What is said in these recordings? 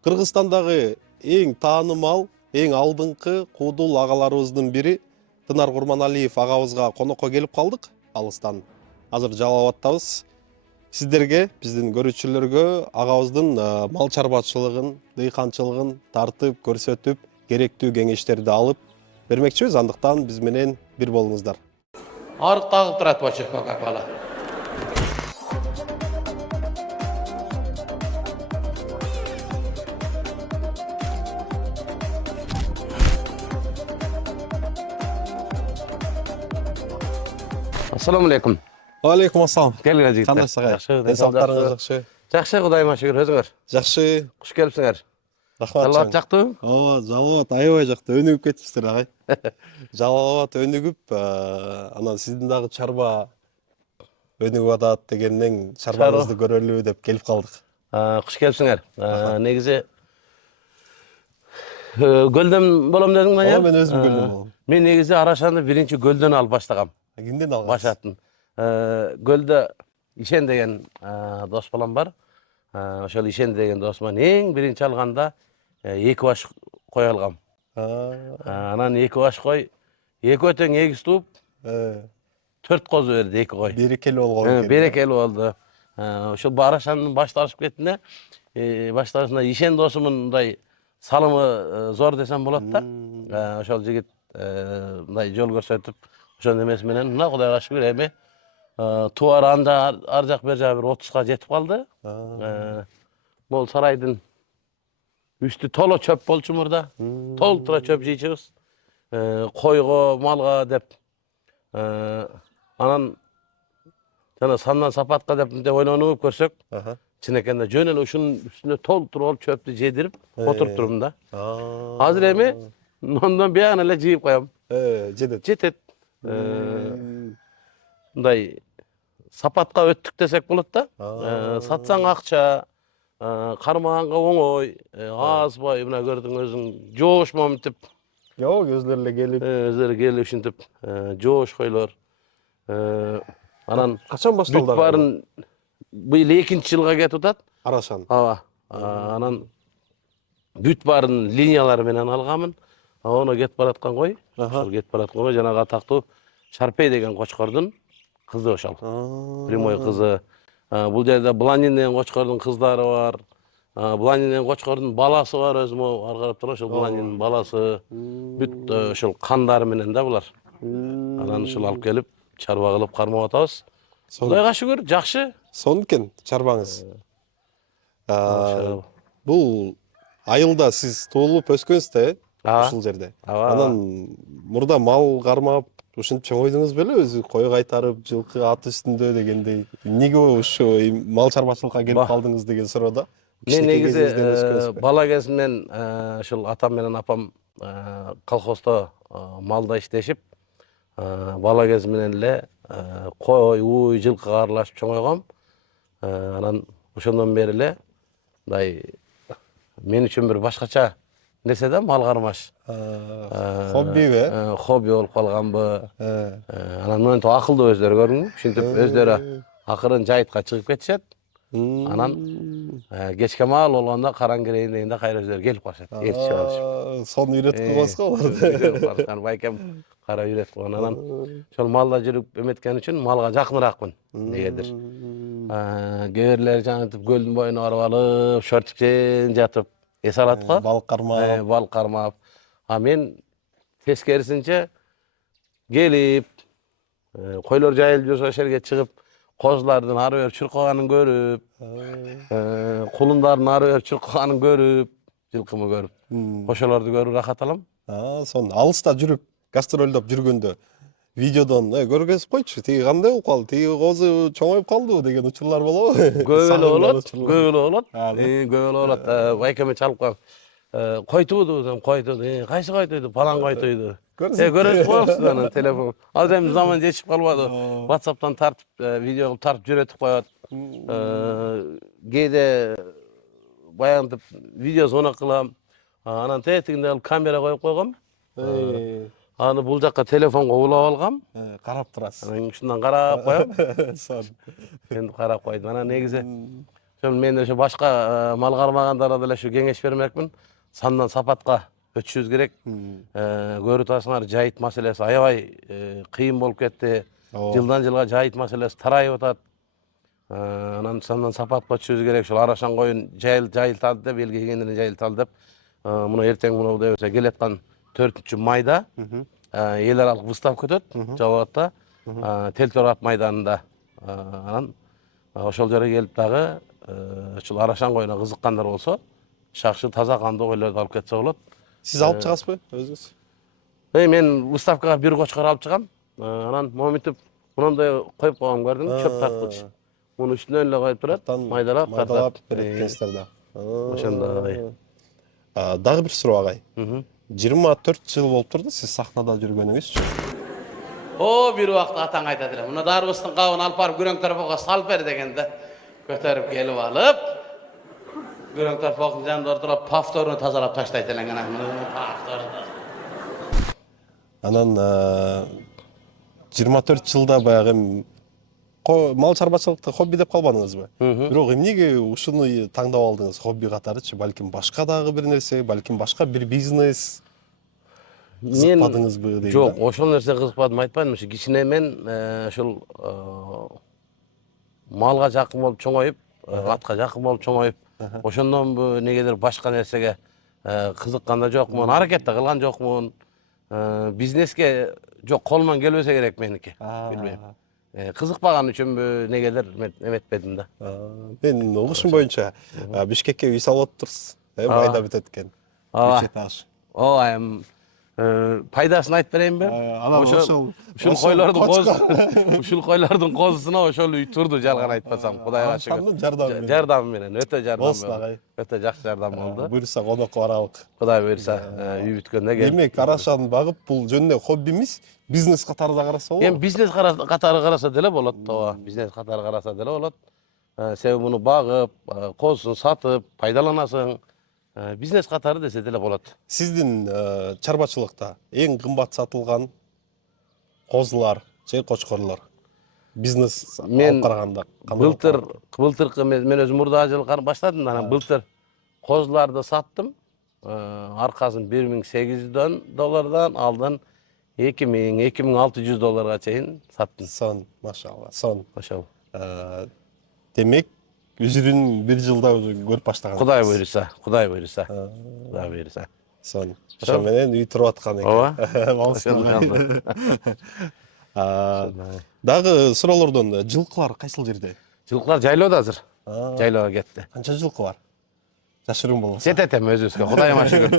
Кыргызстандагы эң таанымал, эң алдыңкы куудул агаларыбыздын бири Тынар Курманалиев агабызга конокко келип калдык алыстан. Азыр Жалал Абадтабыз. Сиздерге, биздин көрүүчүлөргө агабыздын мал чарбачылыгын, дыйканчылыгын тартып, көрсөтүп, керектүү кеңештерди алып бермекчибиз. Андыктан биз менен бир болуңуздар. Арык тагып турат бочокко капала. Assalamu alaikum. Алейкум ассалам. Келгиле жигиттер. Кандайсыз ага? Жакшы, Денсаулыктарыңыз жакшы? Жакшы, Кудайыма шүгүр, өзүңөр. Жакшы. Куш келипсиңер. Рахмат. Жалал Абад жактыбы? Ооба, Жалал Абад аябай жакты, өнүгүп кетипсиздер агай. Жалал Абад өнүгүп, анан сиздин дагы чарба өнүгүп атат дегенден чарбаңызды көрөлү деп келип калдык. Куш келипсиңер. Негизи гөлдөн болом дедиң да, Ооба, мен өзүм гөлдөн болом. Мен негизи арашаны биринчи гөлдөн алып баштагам. Кимден алгансыз? Башатын. Гөлдө Ишен деген дос балам бар. Ошол Ишен деген досуман эң биринчи алганда 2 баш кой алгам. Анан 2 баш кой экөө тең эгиз тууп 4 козу берди, 2 кой. Берекелүү болгон экен. Берекелүү болду. Ошол арашанын башталыш кетине башталышында Ишен досумун мындай салымы зор десем болот да. Ошол жигит мындай жол көрсөтүп, ошонун эмеси менен мына Кудайга шүгүр эми тууар анда ар жак бер жагы 30га жетип калды. Могул сарайдын үстү толо чөп болчу мурда. Толтура чөп жыйчубуз. Койго, малга деп. Анан жана сандан сапатка деп мынтип ойлонуп көрсөк, чынекенде жөн эле ушунун үстүнө толтура чөптү жедирип отуруп турмун да. Азыр эми ондон биягын эле жыйып коем. Жетет. Мындай сапатка өттүк десек болот да. Сатсаң акча, кармаганга оңой, азбай мына көрдүң өзүң жоошмо мынтип. Жок, өзлөрү келип ушинтип жоош койлор. Анан качан башталды? бүт баарын быйыл 2-нчи жылга кетип атат. Арашан. Ооба. Анан бүт баарын линиялары менен алгамын. Оно кетип бараткан кой. Ошол кетип бараткан кой жанагы атактуу Шарпей деген кочкордун кызы ошол. Прямой кызы. Бул жерде Бланин деген кочкордун кыздары бар. Бланин деген кочкордун баласы бар өзүмө ар карап туруп, ошол Бланинин баласы. Бүт ошол кандары менен да булар. Анан ушул алып келип, чарба кылып кармап атабыз. Кудайга шүгүр, жакшы. Сонун экен чарбаңыз. Бул айылда сиз туулуп өскөнсүз да, ушул жерде. Анан мурда мал кармап, ушинтип чоңойдуңуз беле, өзү кой кайтарып, жылкы ат үстүндө дегендей. Эмнеге ушу мал чарбачылыкка келип калдыңыз деген суроо. Мен негизи бала кезимден ушул атам менен апам колхоздо малда иштешип, бала кезимден эле кой, уй, жылкыга аралашып чоңойгом. Анан ошондон бери эле мындай мен үчүн бир башкача нерсе да мал кармаш. Хоббиби? Хобби болуп калганбы. Анан монтип акылдуу өздөрү көрдүңбү? Ушинтип өздөрү акырын жайытка чыгып кетишет. Анан кечке маал болгондо караң кирейин дегенде кайра өздөрү келип калышат. Ээрчип алышып. Сону үйрөтүп койгонсуз го аларды. Байкем кара үйрөтүп койгон. Анан ошол малда жүрүп эметкен үчүн малга жакыныраакмын негедир. Кээ бирлери жанагынтип көлдүн боюна барып алып, шортипчен жатып эс алат го. Балык кармап. Балык кармап. Мен тескерисинче келип, койлор жайылып жүрсө ошол жерге чыгып, козулардын ары бери чуркаганын көрүп, кулундардын ары бери чуркаганын көрүп, жылкымы көрүп, ошолорду көрүп рахат алам. Сонун алыста жүрүп, гастролдоп жүргөндө видеодон көргөзүп койчу, тиги кандай болуп калды, тиги козу чоңоюп калдыбы деген учурлар болобу? Көп эле болот. Байкеме чалып коем. Койтууду десем, койтууду. Кайсы койтууду? Палан койтууду. Көрөсүз коебуз анан телефон. Азыр эми заман жетишип калбады. WhatsApp'тан тартып, видео кылып тартып жүрөтүп коет. Кээде баягынтип видео звонок кылам. Анан тетигинде камера коюп койгом. Аны бул жакка телефонго улап алгам. Карап турасыз. Анан ушундан карап коем. Сонун. Эми карап койдум. Анан негизи Ошон мен ошо башка мал кармагандарга деле ошо кеңеш бермекмин. Сандан сапатка өтүшүбүз керек. Көрүп турасыңар, жайыт маселеси аябай кыйын болуп кетти. Жылдан жылга жайыт маселеси тарайып атат. Анан сандан сапатка өтүшүбүз керек. Ошол Арашан коюн жайылталы деп, элге кегендерин жайылталы деп. Муну эртең муну дебесе келаткан 4-майда эл аралык выставка өтөт Жалал Абадта, Тел-Торап майданында. Анан ошол жерге келип дагы ушул Арашан коюна кызыккандар болсо, шакшы таза кандуу койлорду алып кетсе болот. Сиз алып чыгасызбы өзүңүз? Мен выставкага бир кочкор алып чыгам. Анан моминтип мындай коюп койгон көрдүң, чөп тарткыч. Мунун үстүнөн эле коюп турат, майдалап тартат. Береткенсиздер да. Ошондой. Дагы бир суроо агай. 24 жыл болуп турду сиз сахнада жүргөнүңүзчү? Бир убакыт атаң айтат эле. Муну дарыбыздын кабын алып барып күрөң торпокко салып бер дегенде көтөрүп келип алып, күрөң торпоктун жанында отуруп повторуну тазалап таштайт элең анан муну повторду. Анан 24 жылда баягы мал чарбачылыкты хобби деп калбадыңызбы? Бирок эмнеге ушуну таңдап алдыңыз хобби катарычы? Балким башка дагы бир нерсе, балким башка бир бизнес кызыкпадыңызбы дейм. Жок, ошол нерсе кызыкпадым айтпайм. Ушу кичине мен ушул малга жакын болуп чоңоюп, атка жакын болуп чоңоюп, ошондонбу негедир башка нерсеге кызыккан да жокмун, аракет да кылган жокмун. Бизнеске жок, колуман келбесе керек меники. Билбейм. Кызыкпаган үчүнбү негедир эметпедим да. Мен угушум боюнча Бишкекке үй салып атыптырсыз. Майда бүтөт экен. Ооба, пайдасын айтып берейинби? Анан ушул койлордун козусуна ошол үй турду, жалган айтпасам, Кудайга шүгүр. Жардам менен, өтө жардам болду. Өтө жакшы жардам болду. Буйрса конокко баралык. Кудай буйрса, үй бүткөндө келип. Демек, Арашаны багып бул жөнүндө хобби эмес, бизнес катары да караса болот. Эми бизнес катары караса деле болот, ооба. Бизнес катары караса деле болот. Себеби муну багып, козусун сатып, пайдаланасың. Бизнес катары десе деле болот. Сиздин чарбачылыкта эң кымбат сатылган козулар же кочкорлор бизнес алып караганда былтыркы мен өзүм мурда жыл баштадым, анан былтыр козуларды саттым. Аркасын $1800 алдын 2600 долларга чейин саттым. Сон, машалла, сон. Ошол. Демек, үзүрүн бир жылда көрүп баштаган. Кудай буйрса. Сон. Ошол менен үй туруп аткан экен. Ооба. Дагы суроолордон жылкылар кайсыл жерде? Жылкылар жайлоодо азыр. Жайлоого кетти. Канча жылкы бар? Жашыруун болбосо. Жететем өзүбүзгө, Кудайыма шүгүр.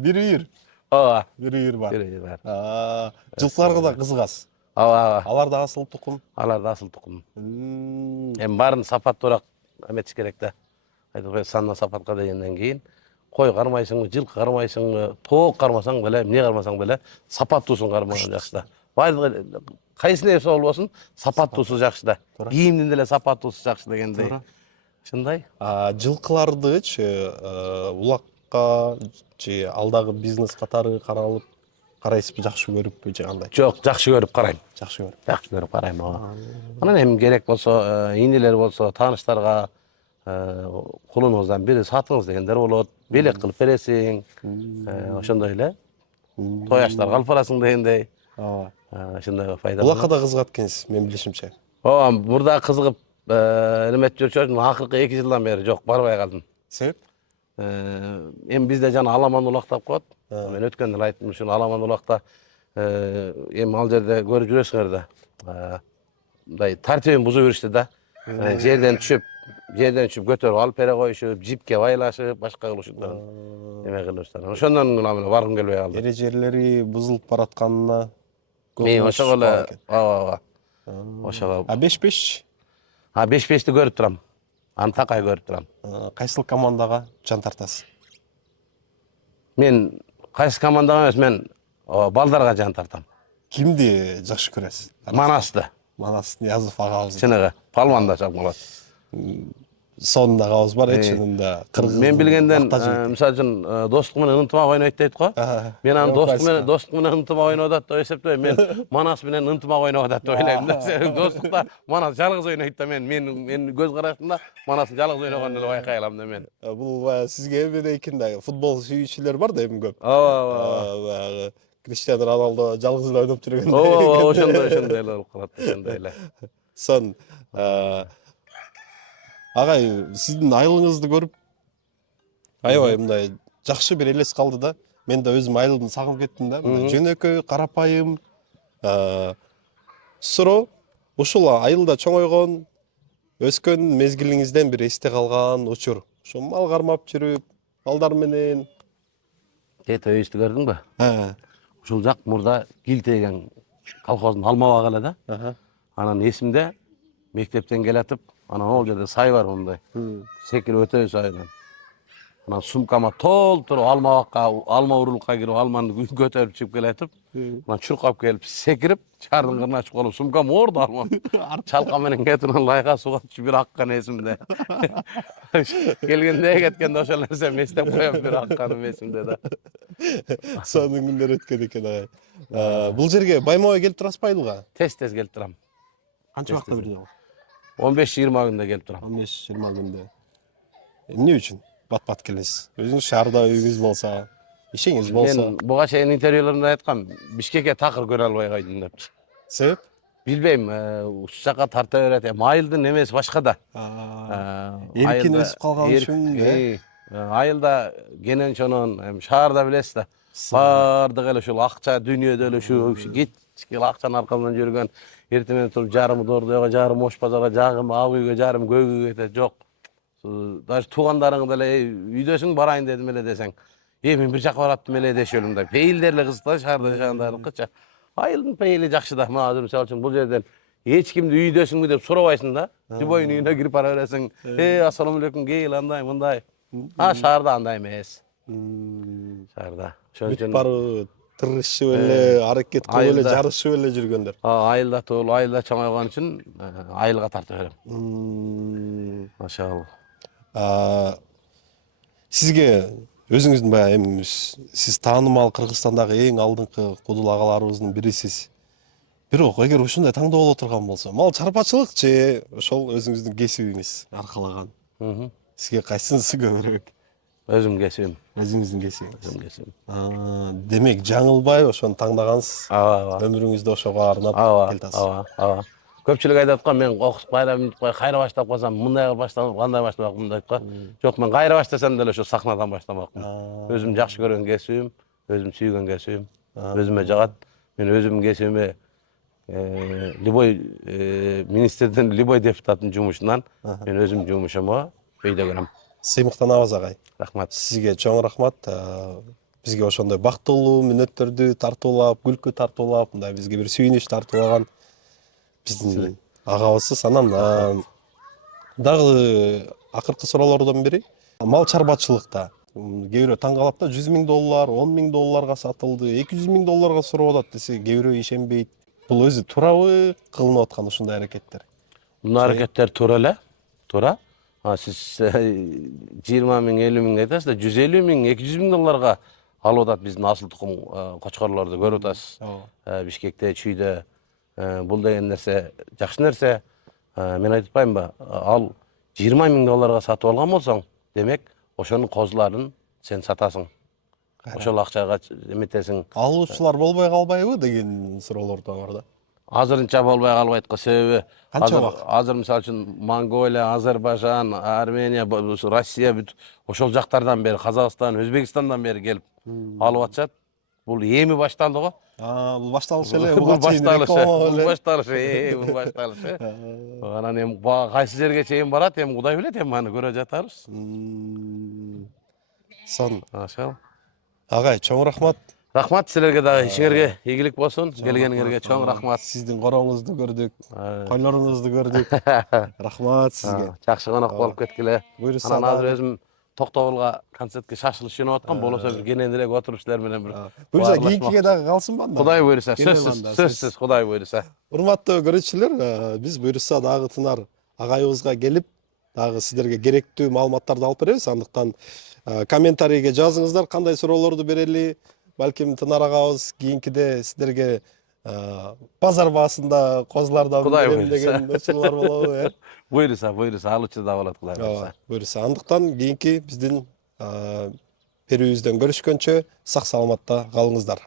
Бир үйүр. Ооба. Бир үйүр бар. Бир үйүр бар. Жылкыларга да кызыгасыз. Ооба. Алар да асыл тукум. Алар да асыл тукум. Эми баарын сапаттуураак эметиш керек да. Айтып коет, сандан сапатка дегенден кийин кой кармайсыңбы, жылкы кармайсыңбы, тоок кармасаң деле, эмне кармасаң деле сапаттуусун кармаган жакшы да. Баардыгы кайсы нерсе болбосун, сапаттуусу жакшы да. Кийимдин деле сапаттуусу жакшы дегендей. Ушундай. Жылкылардычы улакка же алдагы бизнес катары карайсызбы, жакшы көрүппү же кандай? Жок, жакшы көрүп карайм. Жакшы көрүп. Жакшы көрүп карайм, ооба. Анан эми керек болсо, инилер болсо, тааныштарга кулуңуздан бири сатыңыз дегендер болот. Белек кылып бересиң. Ошондой эле. Той аштарга алып барасың дегендей. Ооба. Ошондой пайда. Улакка да кызыгат экенсиз, мен билишимче. Ооба, мурда кызыгып эметип жүрчүмүн, акыркы 2 жылдан бери жок, барбай калдым. Себеп? Эми бизде жана аламан улактап коет. Мен өткөн жылы айттым, ушул аламан улакта эми ал жерде көрүп жүрөсүңөр да. Мындай тартибин бузуп беришти да. Жерден түшүп көтөрүп алып бере коюшуп, жипке байлашып, башка кылышыптар. Эме кылышты. Ошондон улам баргым келбей калды. Эрежелери бузулуп баратканына ошого эле, ооба. Ошого. 5-5? 5-5ти көрүп турам. Аны такай көрүп турам. Кайсыл командага жан тартасыз? Мен кайсы командага эмес, мен балдарга жан тартам. Кимди жакшы көрөсүз? Манасты. Манас Ниязов агабыз. Чыныгы, палванда чапкылат. сонун агабыз бар чынында. Кыргыз. Мен билгенден, мисалы үчүн, достук менен ынтымак ойнойт дейт го. Мен аны достук менен ынтымак ойноп атат деп эсептебейм. Мен Манас менен ынтымак ойноп атат деп ойлойм да. Достукта Манас жалгыз ойнойт да, мен көз карашымда Манастын жалгыз ойногонун эле байкай алам да мен. Бул баягы сизге эмнеден да футбол сүйүүчүлөр бар да эми көп. Баягы Криштиану Роналдо жалгыз эле ойноп жүргөндөй. Ошондой эле болуп калат, ошондой эле. Сон агай, сиздин айылыңызды көрүп аябай мындай жакшы бир элес калды да. Мен да өзүм айылымды сагынып кеттим да. Жөнөкөй, карапайым, суроо. Ушул айылда чоңойгон, өскөн мезгилиңизден бир эсте калган учур. Ошо мал кармап жүрүп, балдар менен. Кет өйүстү көрдүңбү? Ушул жак мурда Гил деген колхоздун алма багы эле да. Анан эсимде мектептен келатып, анан ол жерде сай бар мындай. Секирип өтөбүз сайдан. Анан сумкама толтуруп алма бакка, алма урулукка кирип, алманы көтөрүп чыгып келатып, анан чуркап келип, секирип, чардын кырына чыгып калып, сумкам оорду алма. Чалка менен кетинен лайка суга түшүп бир аккан эсимде. Келгенде кеткенде ошол нерсени эстеп коем, бир акканым эсимде да. Сонун күндөр өткөн экен агай. Бул жерге байма-бай келип турасызбы айылга? Тез келип турам. Канча убакта бир жолу? 15-20 күндө келип турам. 15-20 күндө. Эмне үчүн бат-бат келесиз? Өзүңүз шаарда үйүңүз болсо, ишиңиз болсо. Мен буга чейин интервьюларымда айткам, Бишкекке такыр көрө албай койдум деп. Себеп? Билбейм, ушул жака тарта берет. Айылдын эмеси башка да. Эркин өсүп калган үчүн. Айылда кенен чонон, шаарда билесиз да. Бардыгы эле ушул акча дүйнөдө эле ушул кичке акчанын аркасынан жүргөн, эртең туруп жарымы Дордойго, жарымы Ош базарга, жарымы Ак үйгө, жарымы Көк үйгө кетет. Жок. Даже туугандарың деле үйдөсүң барайын дедим эле десең, мен бир жака бараттым эле дешелим да. Пейилдер эле кызыкта шаарда жашагандарыкыча. Айылдын пейили жакшы да. Азыр мисалы үчүн бул жерден эч кимди үйдөсүңбү деп сурабайсың да. Любойдун үйүнө кирип бара бересиң. Ассалам алейкум, кел андай мындай. Шаарда андай эмес. Шаарда. Ошон үчүн барып тырышып эле, аракет кылып эле, жарышып эле жүргөндөр. Айылда туулуп, айылда чоңойгон үчүн айылга тарта берем. Ошол. Сизге өзүңүздүн баягы эми сиз таанымал Кыргызстандагы эң алдыңкы кудул агаларыбыздын бирисиз. Бирок эгер ушундай таңдоо боло турган болсо, мал чарбачылык же ошол өзүңүздүн кесибиңиз аркалаган. Сизге кайсынысы көбүрөөк? Өзүм кесибим. Өзүңүздүн кесибиңиз. Демек жаңылбай ошону таңдагансыз. Өмүрүңүздү ошого арнап келатасыз. Көпчүлүк айтат го, мен кокус байрамын кайра баштап калсам, мындай кылып баштап, кандай баштабакмын дейт го. Жок, мен кайра баштасам деле ошо сахнадан баштамакмын. Өзүм жакшы көргөн кесибим, өзүм сүйгөн кесибим, өзүмө жагат. Мен өзүмдүн кесибиме любой министрдин, любой депутаттын жумушунан мен өзүмдүн жумушума өйдө көрөм. Сыймыктанабыз агай. Рахмат. Сизге чоң рахмат. Бизге ошондой бактылуу мүнөттөрдү тартуулап, күлкү тартуулап, мындай бизге бир сүйүнүч тартуулаган биздин агабызсыз. Анан дагы акыркы суроолордон бири, мал чарбачылыкта кээ бирөө таң калат да, $100,000, $10,000 сатылды, $200,000 сурап атат десе, кээ бирөө ишенбейт. Бул өзү туурабы кылынып аткан ушундай аракеттер? Мына аракеттер туура эле, туура. Сиз 20,000, 50,000 айтасыз да, $150,000, $200,000 алып атат биздин асыл тукум кочкорлорду көрүп атасыз. Бишкекте, Чүйдө. Бул деген нерсе жакшы нерсе. Мен айтып атпаймынбы? Ал $20,000 сатып алган болсоң, демек ошонун козуларын сен сатасың. Ошол акчага эметесиң. Алуучулар болбой калбайбы деген суроолор да бар да. Азырынча болбой калбайт го, себеби азыр мисалы үчүн Монголия, Азербайжан, Армения, Россия бүт ошол жактардан бери, Казакстан, Өзбекстандан бери келип алып атышат. Бул эми башталды го. Бул башталыш эле, бул башталышы. Анан эми кайсы жерге чейин барат, эми Кудай билет, эми аны көрө жатарбыз. Сон. Ошол. Агай, чоң рахмат. Рахмат силерге дагы, ишиңерге ийгилик болсун. Келгениңерге чоң рахмат. Сиздин короңузду көрдүк, койлоруңузду көрдүк. Рахмат сизге. Жакшы конок болуп кеткиле. Буюрса. Анан азыр өзүм Токтогулга концертке шашылыш жөнөп аткам, болосо бир кененирээк отуруп силер менен бир. Буюрса кийинкиге дагы калсынбы анда? Кудай буйруса, сөзсүз Кудай буйруса. Урматтуу көрүүчүлөр, биз буюрса дагы Тынар агайыбызга келип, дагы сиздерге керектүү маалыматтарды алып беребиз. Андыктан комментарийге жазыңыздар, кандай суроолорду берели. Балким Тынар агабыз кийинкиде сиздерге базар баасында козулардан Кудай берем буйруса. деген учурлар болобу? Буйруса алуучу да болот, Кудай буйруса. Буюрса. Андыктан кийинки биздин берүүбүздөн көрүшкөнчө сак саламатта калыңыздар.